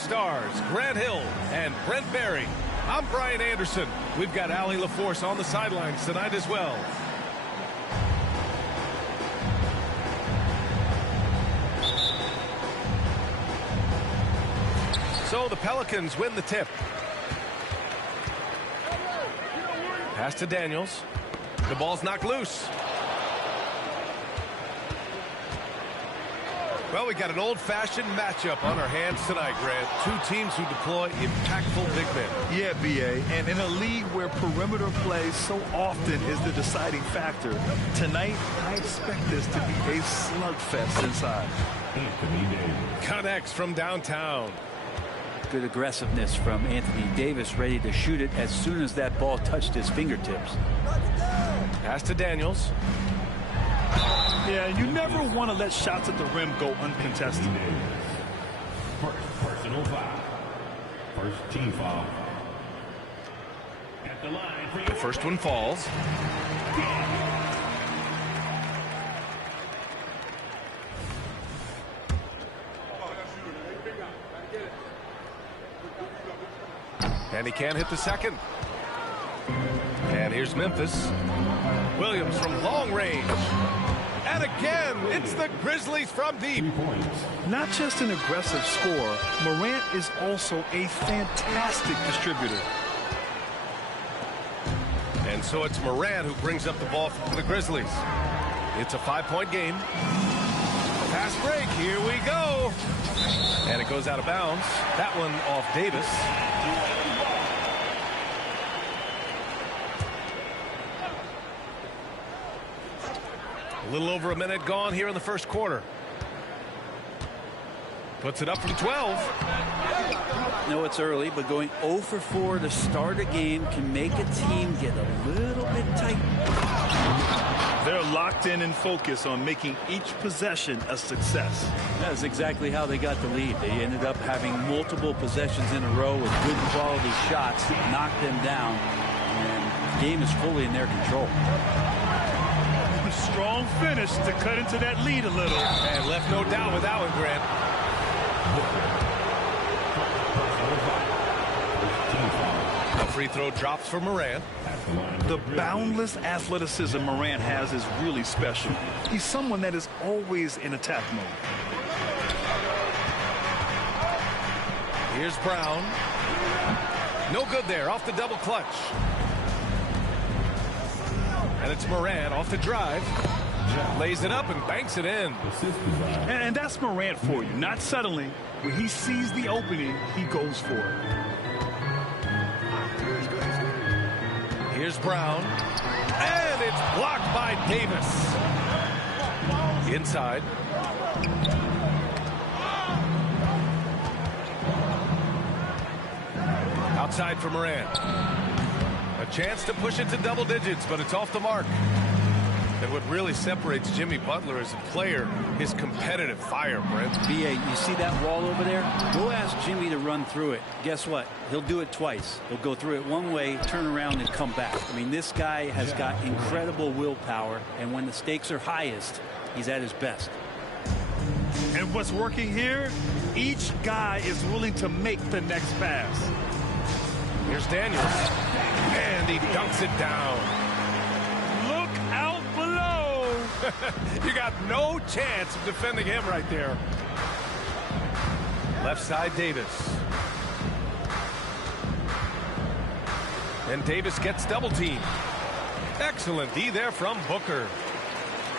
stars, Grant Hill and Brent Berry. I'm Brian Anderson. We've got Allie LaForce on the sidelines tonight as well. So the Pelicans win the tip. Pass to Daniels. The ball's knocked loose. Well, we got an old-fashioned matchup on our hands tonight, Grant. Two teams who deploy impactful big men. Yeah, B.A., and in a league where perimeter play so often is the deciding factor, tonight I expect this to be a slugfest inside. Connects from downtown. Good aggressiveness from Anthony Davis, ready to shoot it as soon as that ball touched his fingertips. Pass to Daniels. Yeah, you never want to let shots at the rim go uncontested. Personal foul. First team foul. At the line. The first one falls. And he can't hit the second. And here's Memphis. Williams from long range. And again, it's the Grizzlies from deep. Not just an aggressive scorer, Morant is also a fantastic distributor. And so it's Morant who brings up the ball for the Grizzlies. It's a 5-point game. Fast break, here we go. And it goes out of bounds. That one off Davis. A little over a minute gone here in the first quarter. Puts it up from 12. No, it's early, but going 0 for 4 to start a game can make a team get a little bit tight. They're locked in and focused on making each possession a success. That's exactly how they got the lead. They ended up having multiple possessions in a row with good quality shots that knocked them down, and the game is fully in their control. Strong finish to cut into that lead a little. And left no doubt with that one, Grant. A free throw drops for Morant. The boundless athleticism Morant has is really special. He's someone that is always in attack mode. Here's Brown. No good there, off the double clutch. And it's Morant off the drive. Lays it up and banks it in. And that's Morant for you. Not settling. When he sees the opening, he goes for it. Here's Brown. And it's blocked by Davis. Inside. Outside for Morant. A chance to push it to double digits, but it's off the mark. And what really separates Jimmy Butler as a player, his competitive fire, Brent. B.A., you see that wall over there? Go ask Jimmy to run through it. Guess what? He'll do it twice. He'll go through it one way, turn around, and come back. I mean, this guy has got incredible willpower, and when the stakes are highest, he's at his best. And what's working here? Each guy is willing to make the next pass. Here's Daniels. And he dunks it down. Look out below. You got no chance of defending him right there. Left side, Davis. And Davis gets double teamed. Excellent D there from Booker.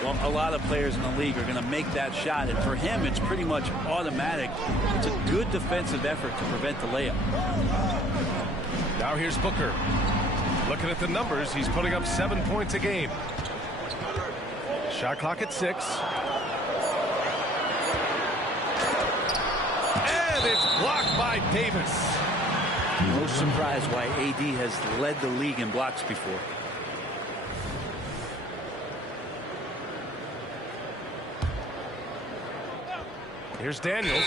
Well, a lot of players in the league are going to make that shot, and for him, it's pretty much automatic. It's a good defensive effort to prevent the layup. Now here's Booker. Looking at the numbers, he's putting up 7 points a game. Shot clock at 6. And it's blocked by Davis. No surprise why AD has led the league in blocks before. Here's Daniels.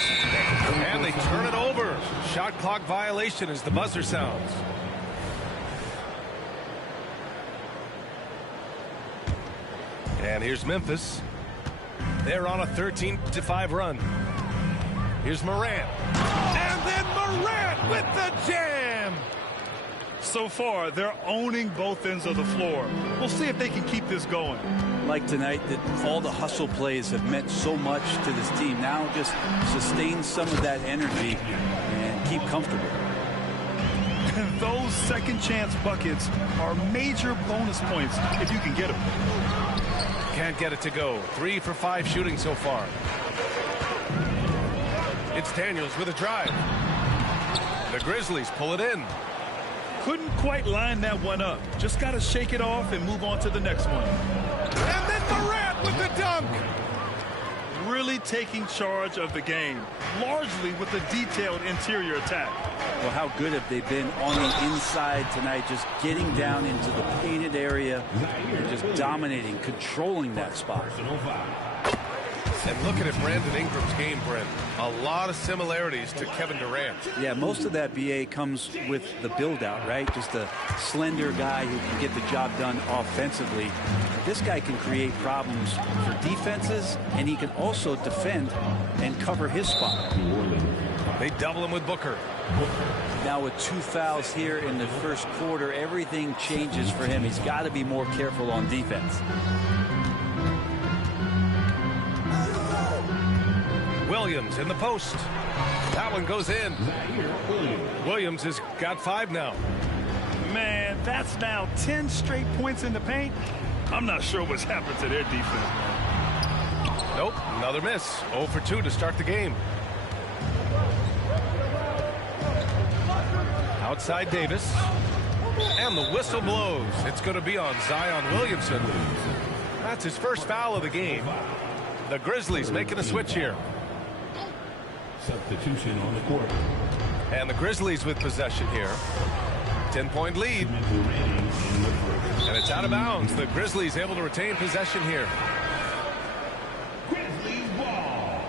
And they turn it over. Shot clock violation as the buzzer sounds. And here's Memphis. They're on a 13-5 run. Here's Morant. And then So far, they're owning both ends of the floor. We'll see if they can keep this going. Like tonight, that all the hustle plays have meant so much to this team. Now just sustain some of that energy and keep comfortable. And those second chance buckets are major bonus points if you can get them. Can't get it to go. 3 for 5 shooting so far. It's Daniels with a drive. The Grizzlies pull it in. Couldn't quite line that one up. Just got to shake it off and move on to the next one. And then Morant with the dunk. Really taking charge of the game, largely with a detailed interior attack. Well, how good have they been on the inside tonight, just getting down into the painted area and just dominating, controlling that spot. And looking at Brandon Ingram's game, Brent, a lot of similarities to Kevin Durant. Yeah, most of that BA comes with the build-out, right? Just a slender guy who can get the job done offensively. This guy can create problems for defenses, and he can also defend and cover his spot. They double him with Booker. Now with 2 fouls here in the first quarter, everything changes for him. He's got to be more careful on defense. Williams in the post. That one goes in. Williams has got 5 now. Man, that's now 10 straight points in the paint. I'm not sure what's happened to their defense. Nope, another miss. 0 for 2 to start the game. Outside Davis. And the whistle blows. It's going to be on Zion Williamson. That's his first foul of the game. The Grizzlies making a switch here. Substitution on the court. And the Grizzlies with possession here. 10-point lead. And it's out of bounds. The Grizzlies able to retain possession here. Grizzlies ball.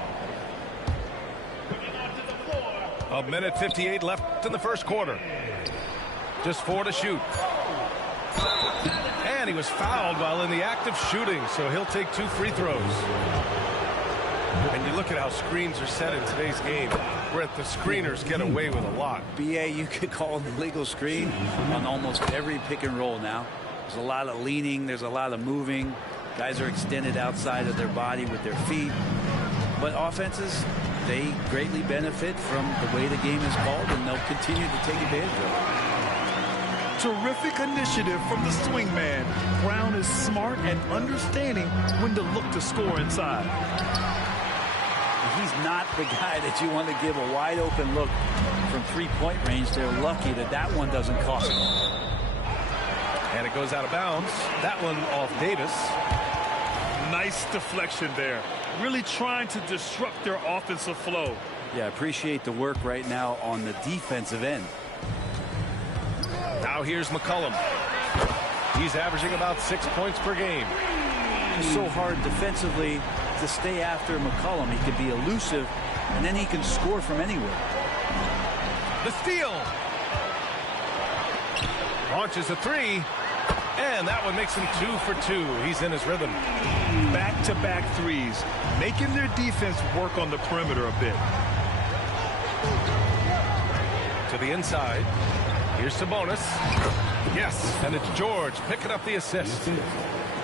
Coming onto the floor. 1:58 left in the first quarter. Just 4 to shoot. And he was fouled while in the act of shooting, so he'll take 2 free throws. And you look at how screens are set in today's game. Brent, the screeners get away with a lot. BA, you could call an illegal screen on almost every pick and roll now. There's a lot of leaning. There's a lot of moving. Guys are extended outside of their body with their feet. But offenses, they greatly benefit from the way the game is called, and they'll continue to take advantage of it. Terrific initiative from the swing man. Brown is smart and understanding when to look to score inside. He's not the guy that you want to give a wide open look from 3-point range. They're lucky that that one doesn't cost them. And it goes out of bounds. That one off Davis. Nice deflection there. Really trying to disrupt their offensive flow. Yeah, appreciate the work right now on the defensive end. Now here's McCollum. He's averaging about 6 points per game. It's so hard defensively to stay after McCollum. He can be elusive, and then he can score from anywhere. The steal. Launches a 3. And that one makes him 2 for 2. He's in his rhythm. Back-to-back threes, making their defense work on the perimeter a bit. To the inside. Here's Sabonis. Yes, and it's George picking up the assist.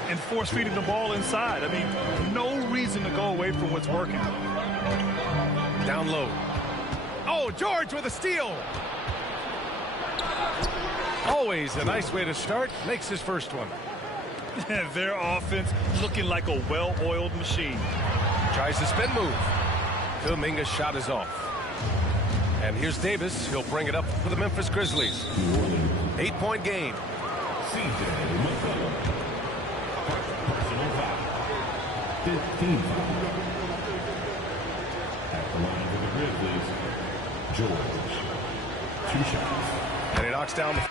And force-feeding the ball inside. I mean, no reason to go away from what's working. Down low. Oh, George with a steal. Always a nice way to start. Makes his first one. Their offense looking like a well-oiled machine. Tries the spin move. Kuminga's shot is off. And here's Davis. He'll bring it up for the Memphis Grizzlies. 8-point game. CJ McCollum. Personal foul. 15 foul. At the line for the Grizzlies, George. 2 shots. And he knocks down the...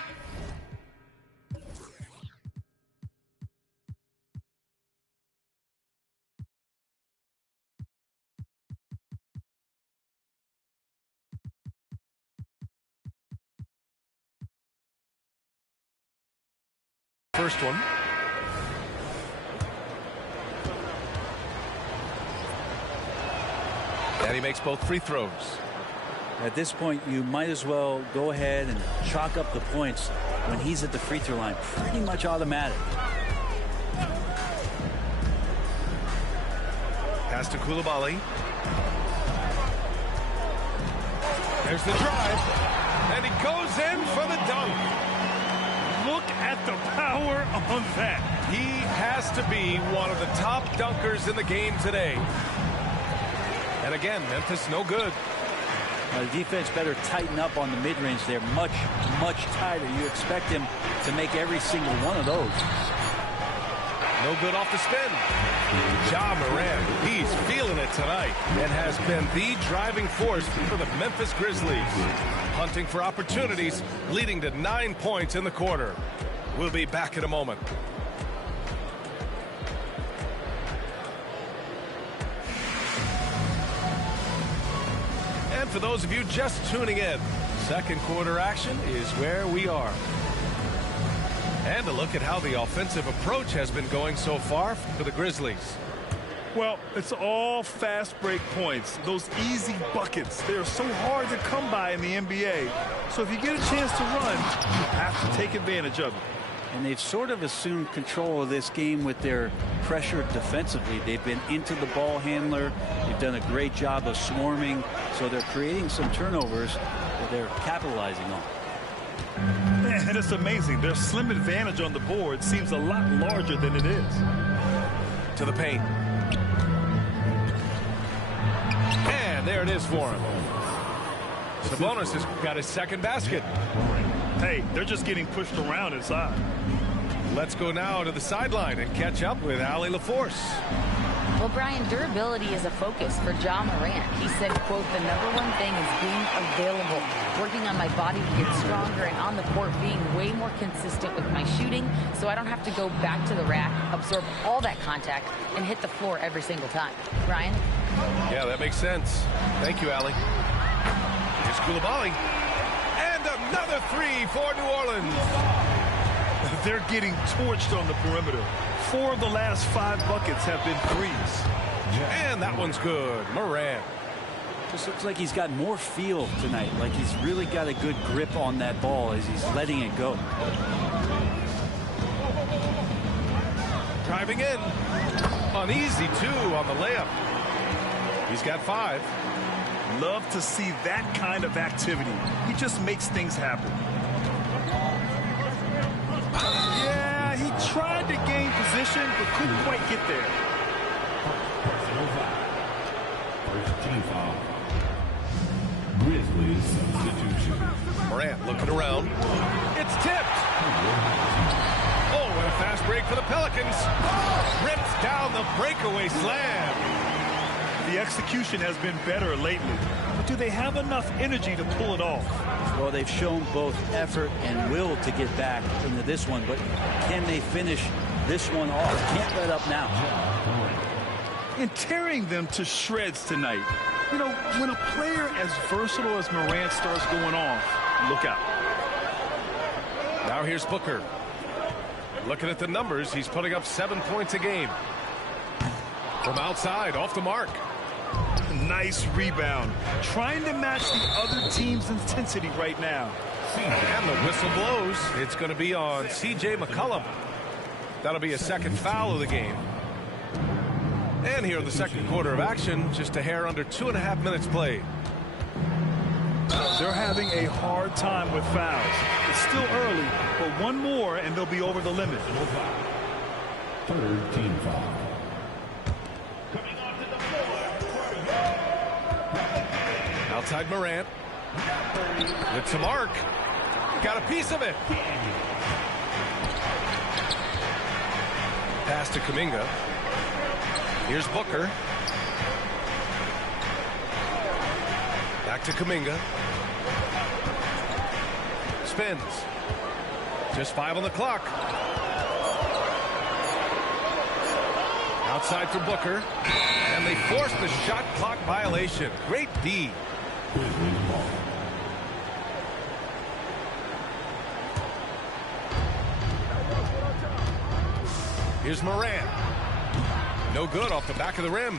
first one. And he makes both free throws. At this point, you might as well go ahead and chalk up the points when he's at the free throw line. Pretty much automatic. Pass to Coulibaly. There's the drive. And he goes in for the dunk. Look at the power on that. He has to be one of the top dunkers in the game today. And again, Memphis no good. The defense better tighten up on the mid-range. They're much, much tighter. You expect him to make every single one of those. No good off the spin. Ja Morant, he's feeling it tonight and has been the driving force for the Memphis Grizzlies. Hunting for opportunities, leading to 9 points in the quarter. We'll be back in a moment. And for those of you just tuning in, second quarter action is where we are. And a look at how the offensive approach has been going so far for the Grizzlies. Well, it's all fast break points. Those easy buckets, they're so hard to come by in the NBA. So if you get a chance to run, you have to take advantage of it. And they've sort of assumed control of this game with their pressure defensively. They've been into the ball handler. They've done a great job of swarming. So they're creating some turnovers that they're capitalizing on. And it's amazing. Their slim advantage on the board seems a lot larger than it is. To the paint. And there it is for him. Sabonis has got his second basket. Hey, they're just getting pushed around inside. Let's go now to the sideline and catch up with Allie LaForce. Well, Brian, durability is a focus for Ja Morant. He said, quote, the #1 thing is being available, working on my body to get stronger, and on the court being way more consistent with my shooting so I don't have to go back to the rack, absorb all that contact, and hit the floor every single time. Brian? Yeah, that makes sense. Thank you, Allie. Here's Coulibaly. And another three for New Orleans. They're getting torched on the perimeter. 4 of the last 5 buckets have been threes. And that one's good. Morant. Just looks like he's got more feel tonight. Like he's really got a good grip on that ball as he's letting it go. Driving in. An easy 2 on the layup. He's got 5. Love to see that kind of activity. He just makes things happen. Yeah, he tried to gain position, but couldn't quite get there. First team foul. Grizzlies substitution. Morant looking around. It's tipped. Oh, and a fast break for the Pelicans. Rips down the breakaway slam. The execution has been better lately, but do they have enough energy to pull it off? Well, they've shown both effort and will to get back into this one, but can they finish this one off? Can't let up now. And tearing them to shreds tonight. You know, when a player as versatile as Morant starts going off, look out. Now here's Booker. Looking at the numbers, he's putting up 7 points a game. From outside, off the mark. Nice rebound. Trying to match the other team's intensity right now. And the whistle blows. It's going to be on C.J. McCollum. That'll be a second foul of the game. And here in the second quarter of action, just a hair under 2.5 minutes played. They're having a hard time with fouls. It's still early, but one more and they'll be over the limit. Third team foul. Outside Morant. It's a mark. Got a piece of it. Pass to Kuminga. Here's Booker. Back to Kuminga. Spins. Just 5 on the clock. Outside for Booker. And they force the shot clock violation. Great D. Here's Morant. No good off the back of the rim.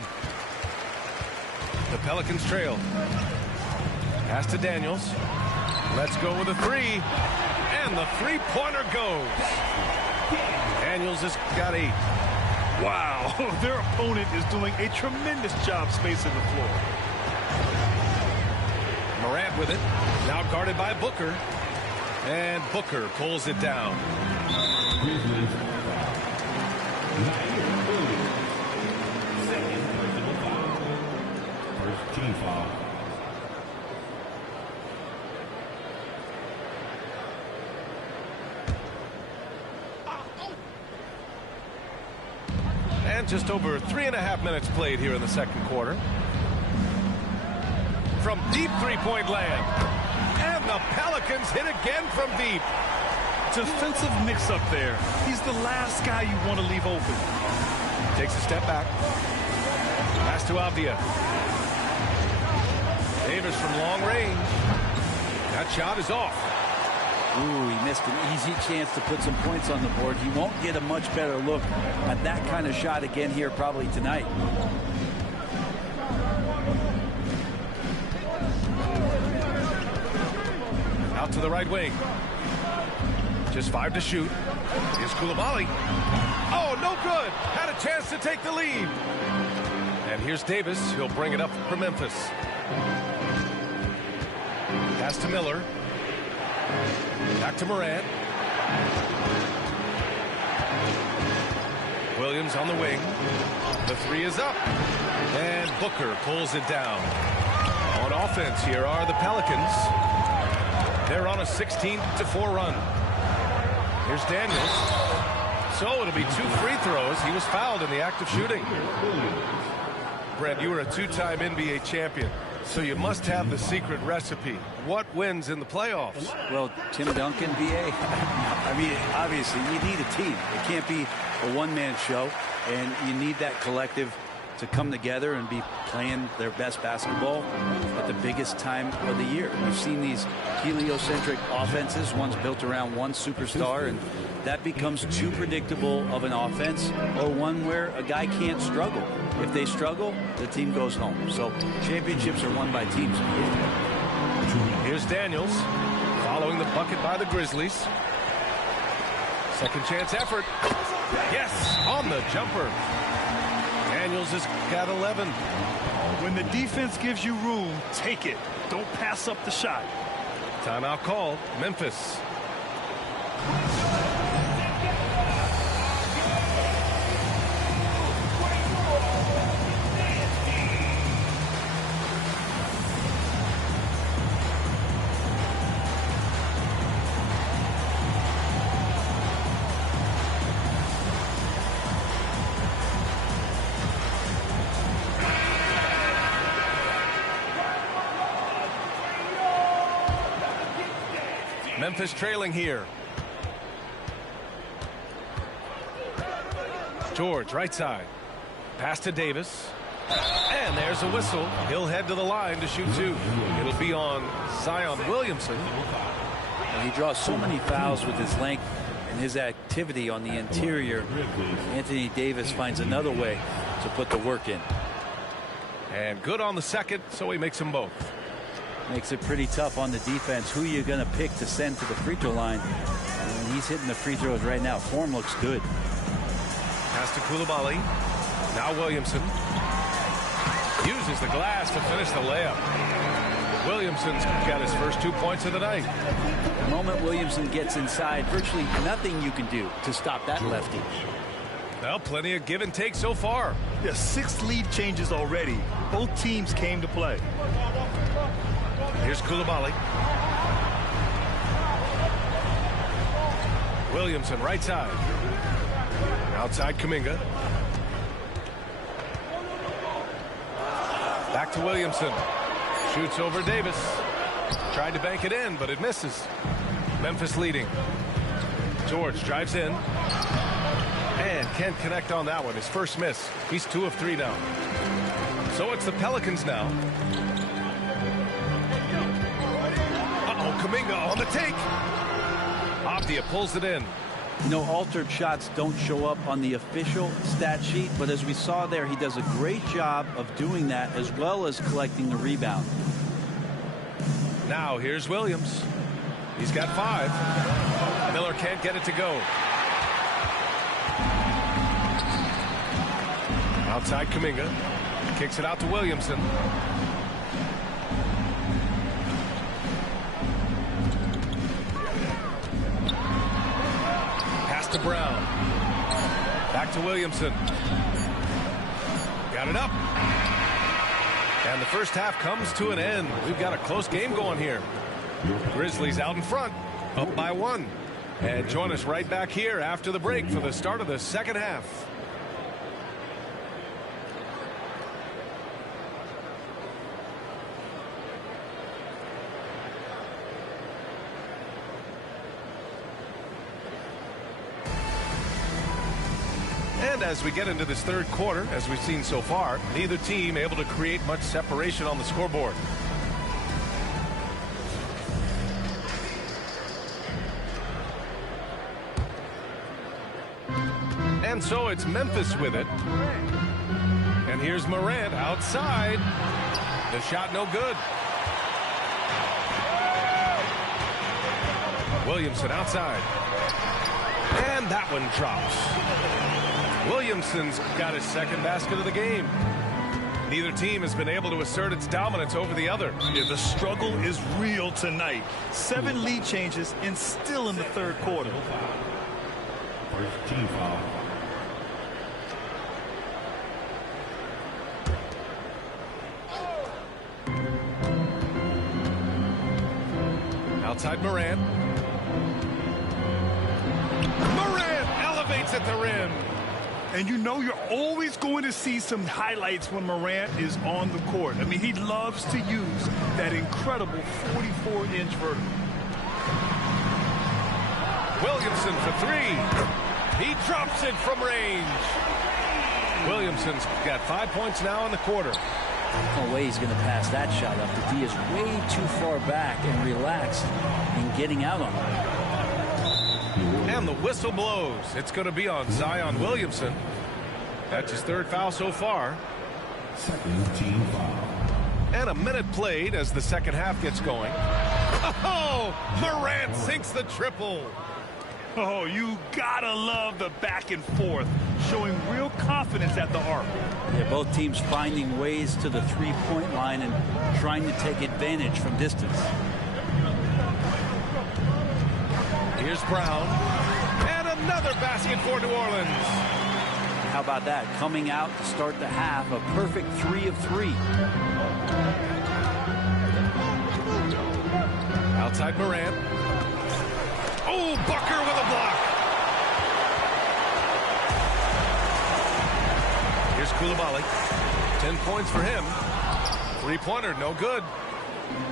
The Pelicans trail. Pass to Daniels. Let's go with a three. And the three-pointer goes. Daniels has got 8. Wow, their opponent is doing a tremendous job spacing the floor. Morant with it. Now guarded by Booker. And Booker pulls it down. First team foul. And just over 3.5 minutes played here in the second quarter. From deep three-point land. And the Pelicans hit again from deep. Defensive mix-up there. He's the last guy you want to leave open. Takes a step back. Pass to Avdia. Davis from long range. That shot is off. Ooh, he missed an easy chance to put some points on the board. He won't get a much better look at that kind of shot again here probably tonight. Out to the right wing. Just 5 to shoot. Here's Koulibaly. Oh, no good. Had a chance to take the lead. And here's Davis. He'll bring it up for Memphis. Pass to Miller. Back to Morant. Williams on the wing. The three is up. And Booker pulls it down. On offense, here are the Pelicans. They're on a 16-4 run. Here's Daniels. So it'll be 2 free throws. He was fouled in the act of shooting. Brent, you were a 2-time NBA champion, so you must have the secret recipe. What wins in the playoffs? Well, Tim Duncan, BA. I mean, obviously, you need a team. It can't be a one-man show, and you need that collective to come together and be playing their best basketball at the biggest time of the year. We've seen these heliocentric offenses, one's built around one superstar, and that becomes too predictable of an offense, or one where a guy can't struggle. If they struggle, the team goes home. So championships are won by teams. Here's Daniels following the bucket by the Grizzlies. Second chance effort. Yes, on the jumper. Daniels has got 11. When the defense gives you room, take it. Don't pass up the shot. Timeout called. Memphis. Memphis trailing here. George, right side. Pass to Davis. And there's a whistle. He'll head to the line to shoot 2. It'll be on Zion Williamson. He draws so many fouls with his length and his activity on the interior. Anthony Davis finds another way to put the work in. And good on the second, so he makes them both. Makes it pretty tough on the defense. Who you're going to pick to send to the free throw line. And he's hitting the free throws right now. Form looks good. Pass to Koulibaly. Now Williamson. Uses the glass to finish the layup. Williamson's got his first 2 points of the night. The moment Williamson gets inside, virtually nothing you can do to stop that lefty. Well, plenty of give and take so far. Yeah, 6 lead changes already. Both teams came to play. Here's Koulibaly. Williamson, right side. Outside Kuminga. Back to Williamson. Shoots over Davis. Tried to bank it in, but it misses. Memphis leading. George drives in. And can't connect on that one. His first miss. He's 2 of 3 now. So it's the Pelicans now. Kuminga on the take. Avdia pulls it in. You know, altered shots don't show up on the official stat sheet, but as we saw there, he does a great job of doing that as well as collecting the rebound. Now here's Williams. He's got 5. Miller can't get it to go. Outside Kuminga. Kicks it out to Williamson. Pass to Brown. Back to Williamson. Got it up. And the first half comes to an end. We've got a close game going here. Grizzlies out in front, up by 1. And join us right back here after the break for the start of the second half. And as we get into this third quarter, as we've seen so far, neither team able to create much separation on the scoreboard. And so it's Memphis with it. And here's Morant outside. The shot no good. Williamson outside. And that one drops. Williamson's got his second basket of the game. Neither team has been able to assert its dominance over the other. Yeah, the struggle is real tonight. 7 lead changes and still in the third quarter. First team foul. Outside Morant. Morant elevates at the rim. And you know you're always going to see some highlights when Morant is on the court. I mean, he loves to use that incredible 44-inch vertical. Williamson for 3. He drops it from range. Williamson's got 5 points now in the quarter. No way he's going to pass that shot up. The D is way too far back and relaxed in getting out on it. And the whistle blows. It's going to be on Zion Williamson. That's his third foul so far. Second team foul. And a minute played as the second half gets going. Oh, Morant sinks the triple. Oh, you gotta love the back and forth, showing real confidence at the arc. Yeah, both teams finding ways to the three-point line and trying to take advantage from distance. Here's Brown. And another basket for New Orleans. How about that? Coming out to start the half, a perfect 3 of 3. Outside Morant. Oh, Bucker with a block. Here's Koulibaly. 10 points for him. 3-pointer, no good.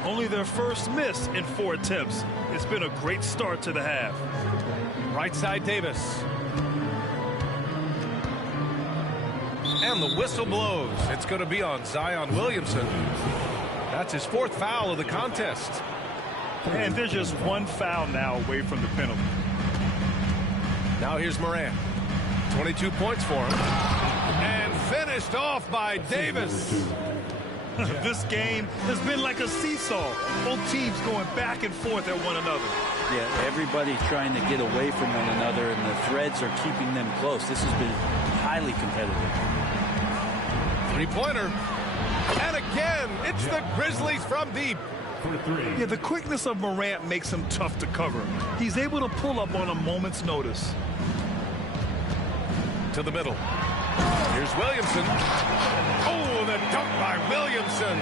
Only their first miss in 4 attempts. It's been a great start to the half. Right side Davis. And the whistle blows. It's going to be on Zion Williamson. That's his 4th foul of the contest. And they're just 1 foul now away from the penalty. Now here's Morant. 22 points for him. And finished off by Davis. This game has been like a seesaw. Both teams going back and forth at one another. Yeah, everybody's trying to get away from one another, and the threads are keeping them close. This has been highly competitive. 3-pointer. And again, it's the Grizzlies from deep. Yeah, the quickness of Morant makes him tough to cover. He's able to pull up on a moment's notice. To the middle. Here's Williamson. Oh, the dunk by Williamson.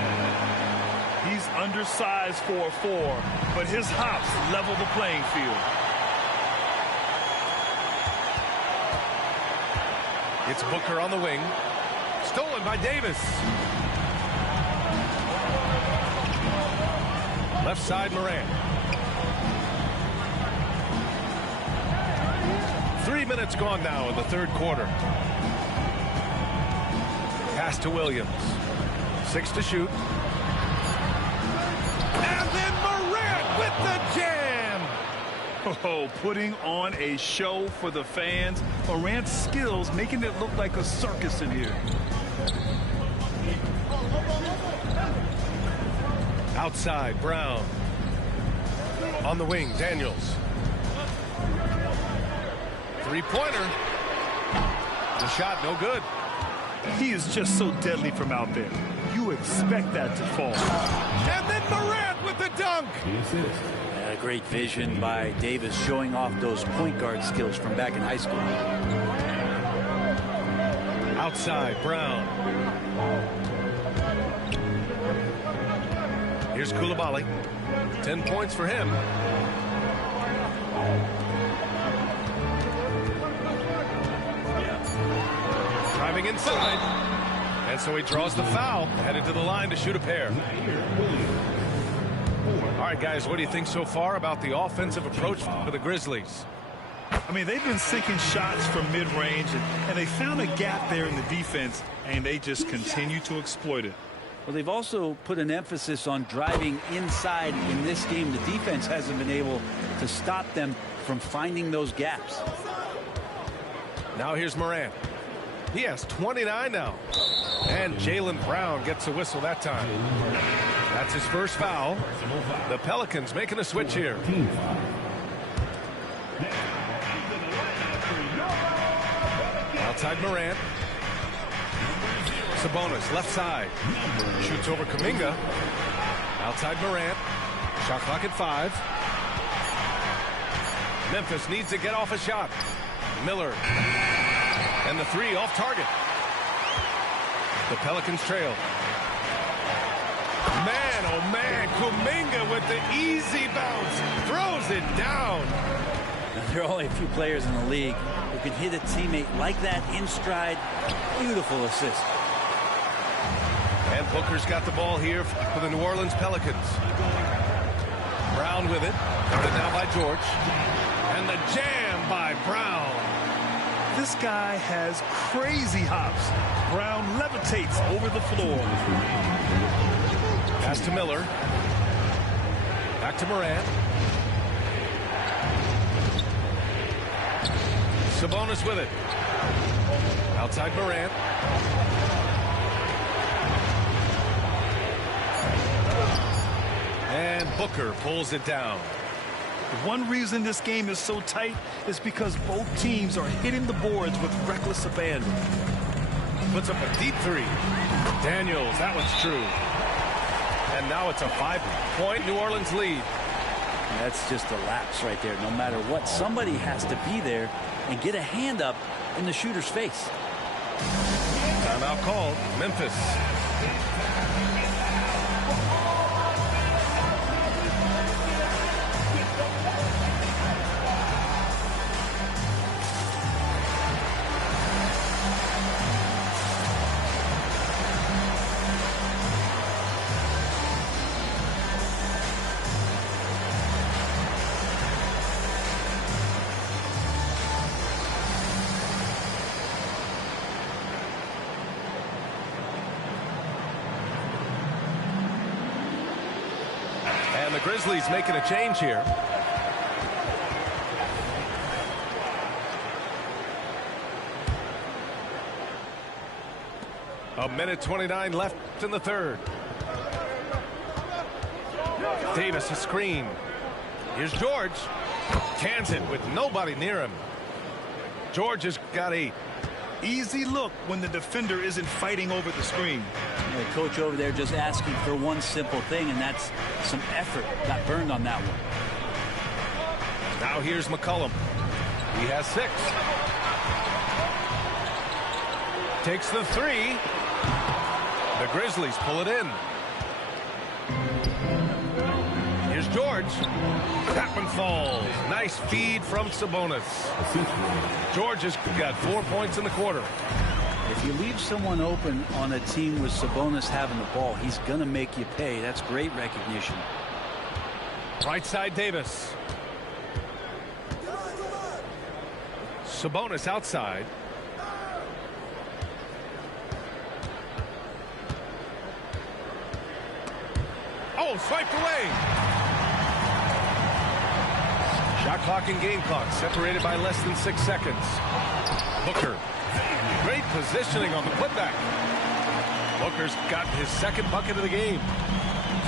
He's undersized for a 4, but his hops level the playing field. It's Booker on the wing. Stolen by Davis. Left side Morant. 3 minutes gone now in the third quarter. Pass to Williams. 6 to shoot. And then Morant with the jam. Oh, putting on a show for the fans. Morant's skills making it look like a circus in here. Outside, Brown. On the wing, Daniels. Three-pointer. The shot, no good. He is just so deadly from out there. You expect that to fall. And then Morant with the dunk. A great vision by Davis, showing off those point guard skills from back in high school. Outside, Brown. Here's Coulibaly. 10 points for him. Driving inside. And so he draws the foul, headed to the line to shoot a pair. All right, guys, what do you think so far about the offensive approach for the Grizzlies? I mean, they've been sinking shots from mid-range, and they found a gap there in the defense, and they just continue to exploit it. Well, they've also put an emphasis on driving inside in this game. The defense hasn't been able to stop them from finding those gaps. Now here's Morant. He has 29 now. And Jaylen Brown gets a whistle that time. That's his first foul. The Pelicans making a switch here. Outside Morant. Sabonis left side. Shoots over Kuminga. Outside Morant. Shot clock at 5. Memphis needs to get off a shot. Miller. And the three off target. The Pelicans trail. Man, oh man, Kuminga with the easy bounce. Throws it down. There are only a few players in the league who can hit a teammate like that in stride. Beautiful assist. And Booker's got the ball here for the New Orleans Pelicans. Brown with it. Guarded now by George. And the jam by Brown. This guy has crazy hops. Brown levitates over the floor. Pass to Miller. Back to Morant. Sabonis with it. Outside Morant. And Booker pulls it down. One reason this game is so tight is because both teams are hitting the boards with reckless abandon. Puts up a deep three. Daniels, that one's true. And now it's a 5-point New Orleans lead. That's just a lapse right there. No matter what, somebody has to be there and get a hand up in the shooter's face. Timeout called. Memphis. And the Grizzlies making a change here. A minute 29 left in the third. Davis a screen. Here's George. Cans it with nobody near him. George has got a Easy look when the defender isn't fighting over the screen. The coach over there just asking for one simple thing, and that's some effort. Got burned on that one. Now here's McCollum. He has 6. Takes the 3. The Grizzlies pull it in. Here's George. That one falls. Nice feed from Sabonis. George has got 4 points in the quarter. If you leave someone open on a team with Sabonis having the ball, he's going to make you pay. That's great recognition. Right side Davis. Sabonis outside. Oh, swiped away. Shot clock and game clock separated by less than 6 seconds. Booker. Great positioning on the putback. Booker's got his second bucket of the game.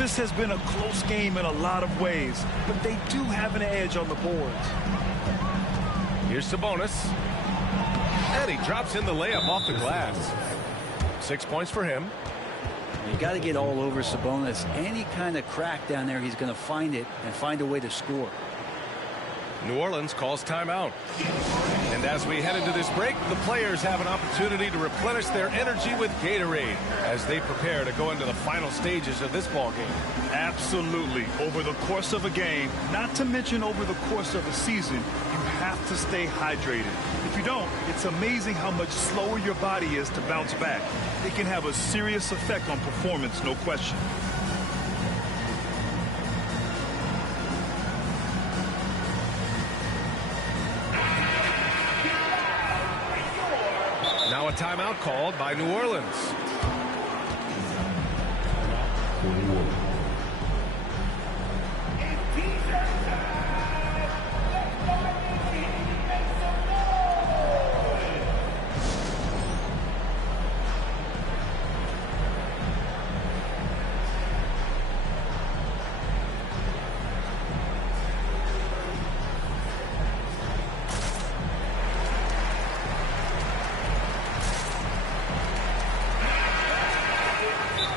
This has been a close game in a lot of ways, but they do have an edge on the boards. Here's Sabonis. And he drops in the layup off the glass. 6 points for him. You got to get all over Sabonis. Any kind of crack down there, he's going to find it and find a way to score. New Orleans calls timeout. And as we head into this break, the players have an opportunity to replenish their energy with Gatorade as they prepare to go into the final stages of this ball game. Absolutely. Over the course of a game, not to mention over the course of a season, you have to stay hydrated. If you don't, it's amazing how much slower your body is to bounce back. It can have a serious effect on performance, no question. Now a timeout called by New Orleans. 21.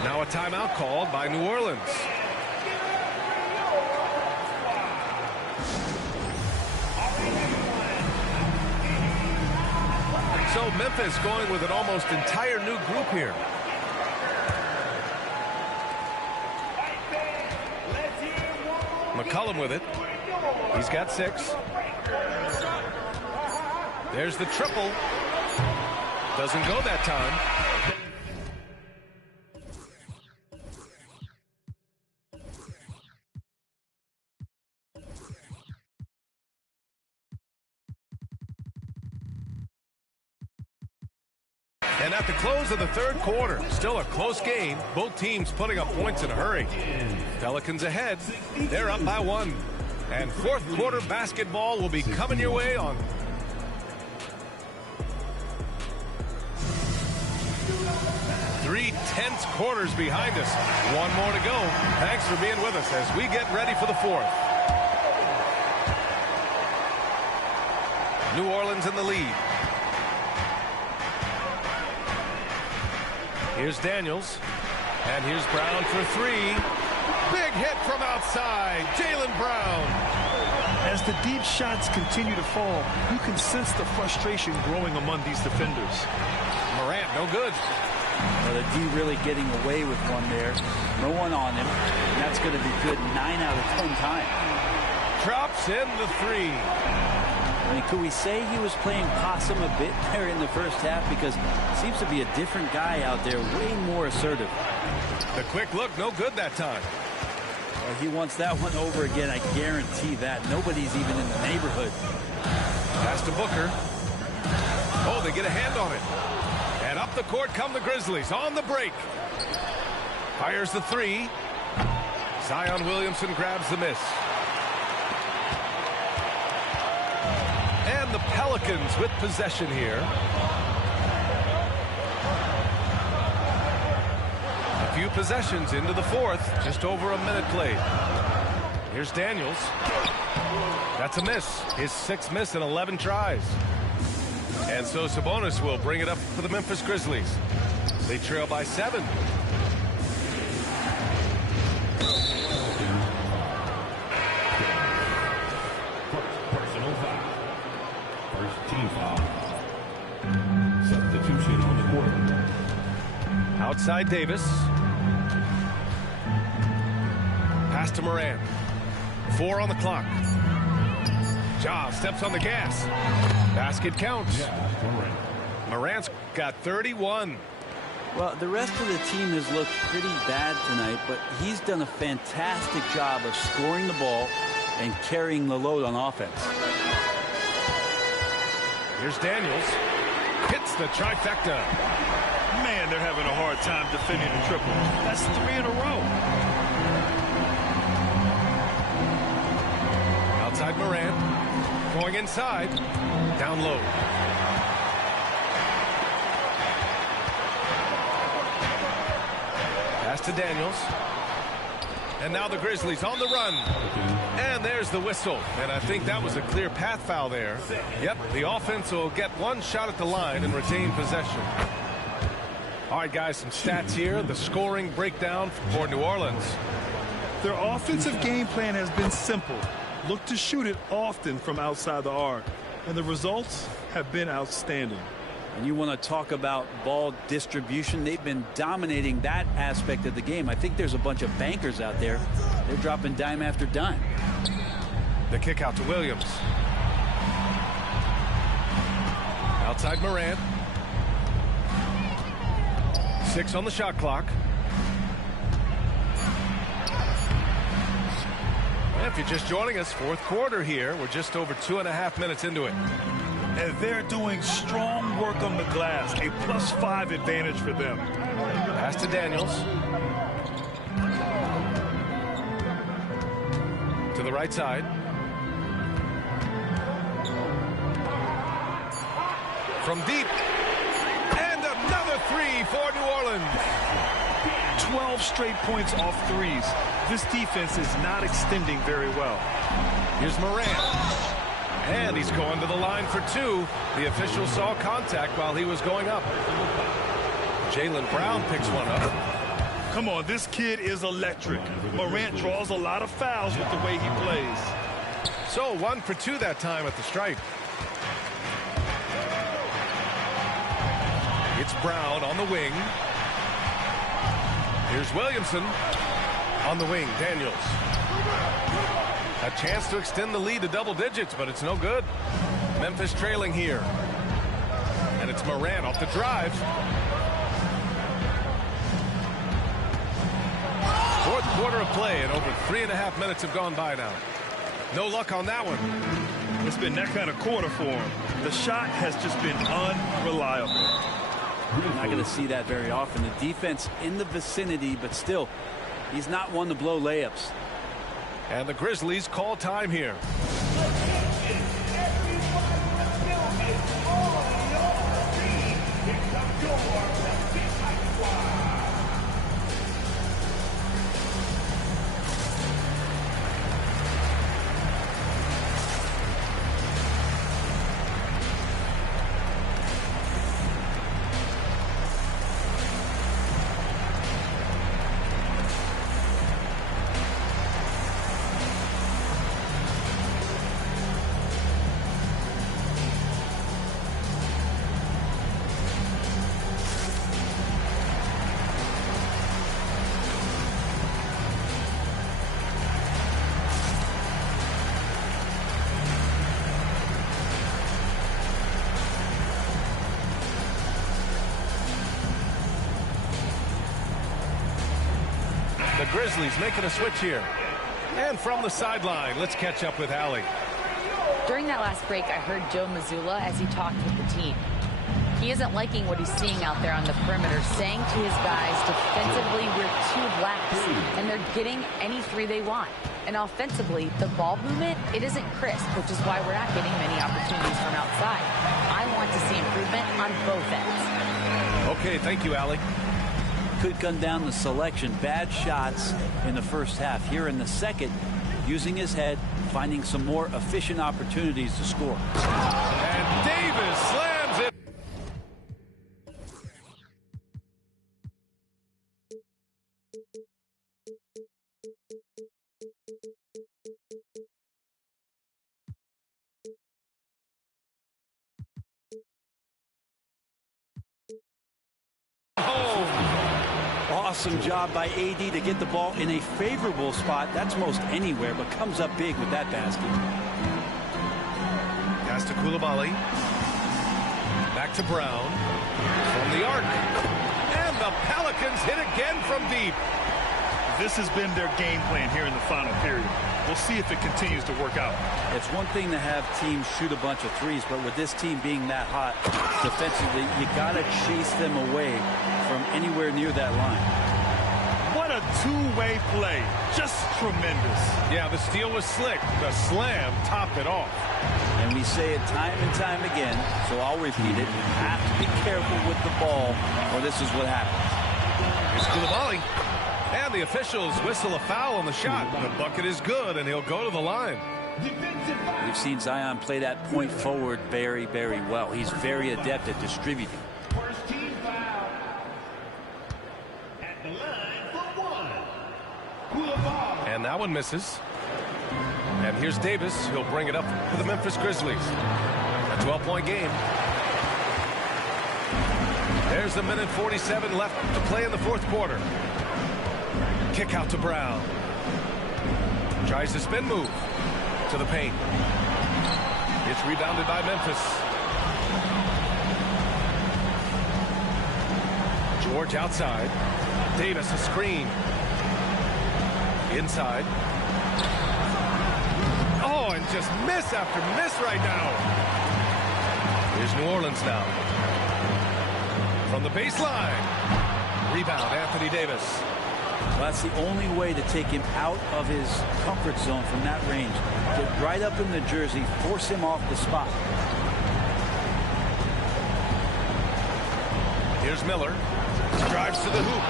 Now a timeout called by New Orleans. So Memphis going with an almost entire new group here. McCollum with it. He's got 6. There's the triple. Doesn't go that time. And at the close of the third quarter, still a close game. Both teams putting up points in a hurry. Pelicans ahead. They're up by 1. And fourth quarter basketball will be coming your way on. Three tense quarters behind us. One more to go. Thanks for being with us as we get ready for the fourth. New Orleans in the lead. Here's Daniels. And here's Brown for 3. Big hit from outside. Jaylen Brown. As the deep shots continue to fall, you can sense the frustration growing among these defenders. Morant, no good. Well, the D really getting away with one there. No one on him. And that's going to be good 9 out of 10 times. Drops in the 3. I mean, could we say he was playing possum a bit there in the first half? Because it seems to be a different guy out there, way more assertive. The quick look, no good that time. Well, he wants that one over again, I guarantee that. Nobody's even in the neighborhood. Pass to Booker. Oh, they get a hand on it. And up the court come the Grizzlies on the break. Fires the 3. Zion Williamson grabs the miss. And the Pelicans with possession here. A few possessions into the fourth. Just over a minute played. Here's Daniels. That's a miss. His 6th miss in 11 tries. And so Sabonis will bring it up for the Memphis Grizzlies. They trail by 7. Personal foul. First team foul. Substitution on the court. Outside Davis. Pass to Morant. 4 on the clock. Ja steps on the gas. Basket counts. Morant's got 31. Well, the rest of the team has looked pretty bad tonight, but he's done a fantastic job of scoring the ball and carrying the load on offense. Here's Daniels. Hits the trifecta. Man, they're having a hard time defending the triple. That's 3 in a row. Outside Morant. Going inside. Down low. Pass to Daniels. And now the Grizzlies on the run. And there's the whistle. And I think that was a clear path foul there. Yep, the offense will get one shot at the line and retain possession. All right, guys, some stats here. The scoring breakdown for New Orleans. Their offensive game plan has been simple. Look to shoot it often from outside the arc. And the results have been outstanding. And you want to talk about ball distribution. They've been dominating that aspect of the game. I think there's a bunch of bankers out there. They're dropping dime after dime. The kick out to Williams. Outside Morant. 6 on the shot clock. If you're just joining us, fourth quarter here. We're just over 2.5 minutes into it. And they're doing strong work on the glass. A +5 advantage for them. Pass to Daniels. To the right side. From deep. And another three for New Orleans. 12 straight points off threes. This defense is not extending very well. Here's Morant. And he's going to the line for 2. The official saw contact while he was going up. Jaylen Brown picks one up. Come on, this kid is electric. Morant draws a lot of fouls with the way he plays. So 1 for 2 that time at the stripe. It's Brown on the wing. Here's Williamson. On the wing, Daniels. A chance to extend the lead to double digits, but it's no good. Memphis trailing here. And it's Morant off the drive. Fourth quarter of play, and over 3.5 minutes have gone by now. No luck on that one. It's been that kind of quarter for him. The shot has just been unreliable. You're not going to see that very often. The defense in the vicinity, but still, he's not one to blow layups. And the Grizzlies call time here. The Grizzlies making a switch here. And from the sideline, let's catch up with Allie. During that last break, I heard Joe Mazzulla as he talked with the team. He isn't liking what he's seeing out there on the perimeter, saying to his guys, defensively, we're too lax, and they're getting any three they want. And offensively, the ball movement, it isn't crisp, which is why we're not getting many opportunities from outside. I want to see improvement on both ends. Okay, thank you, Allie. Could come down to selection. Bad shots in the first half. Here in the second, using his head, finding some more efficient opportunities to score. And Davis slams it. Awesome job by AD to get the ball in a favorable spot. That's most anywhere, but comes up big with that basket. Pass to Coulibaly. Back to Brown. From the arc. And the Pelicans hit again from deep. This has been their game plan here in the final period. We'll see if it continues to work out. It's one thing to have teams shoot a bunch of threes, but with this team being that hot defensively, you got to chase them away from anywhere near that line. What a two-way play. Just tremendous. Yeah, the steal was slick. The slam topped it off. And we say it time and time again, so I'll repeat it. You have to be careful with the ball, or this is what happens. Here's Coulibaly. And the officials whistle a foul on the shot. The bucket is good, and he'll go to the line. We've seen Zion play that point forward very, very well. He's very adept at distributing. First team foul. At the line for one. And that one misses. And here's Davis. He'll bring it up for the Memphis Grizzlies. A 12-point game. There's a minute 47 left to play in the fourth quarter. Kick out to Brown. Tries to spin move to the paint. It's rebounded by Memphis. George outside. Davis a screen. Inside. Oh, and just miss after miss right now. Here's New Orleans now. From the baseline. Rebound, Anthony Davis. Well, that's the only way to take him out of his comfort zone from that range. Get right up in the jersey, force him off the spot. Here's Miller. Drives to the hoop.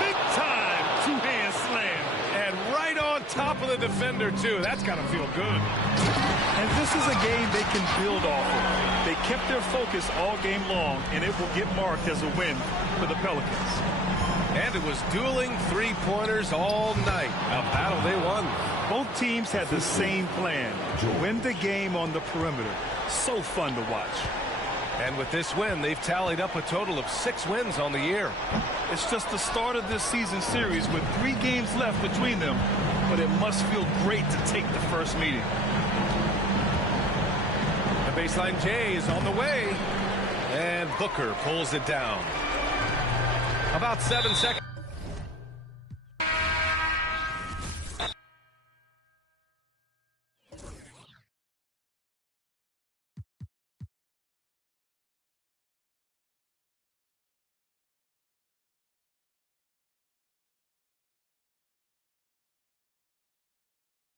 Big time two-hand slam. And right on top of the defender, too. That's got to feel good. And this is a game they can build off of. They kept their focus all game long, and it will get marked as a win for the Pelicans. And it was dueling three-pointers all night. A battle they won. Both teams had the same plan: to win the game on the perimeter. So fun to watch. And with this win, they've tallied up a total of 6 wins on the year. It's just the start of this season series with 3 games left between them, but it must feel great to take the first meeting. The baseline J is on the way. And Booker pulls it down. About 7 seconds.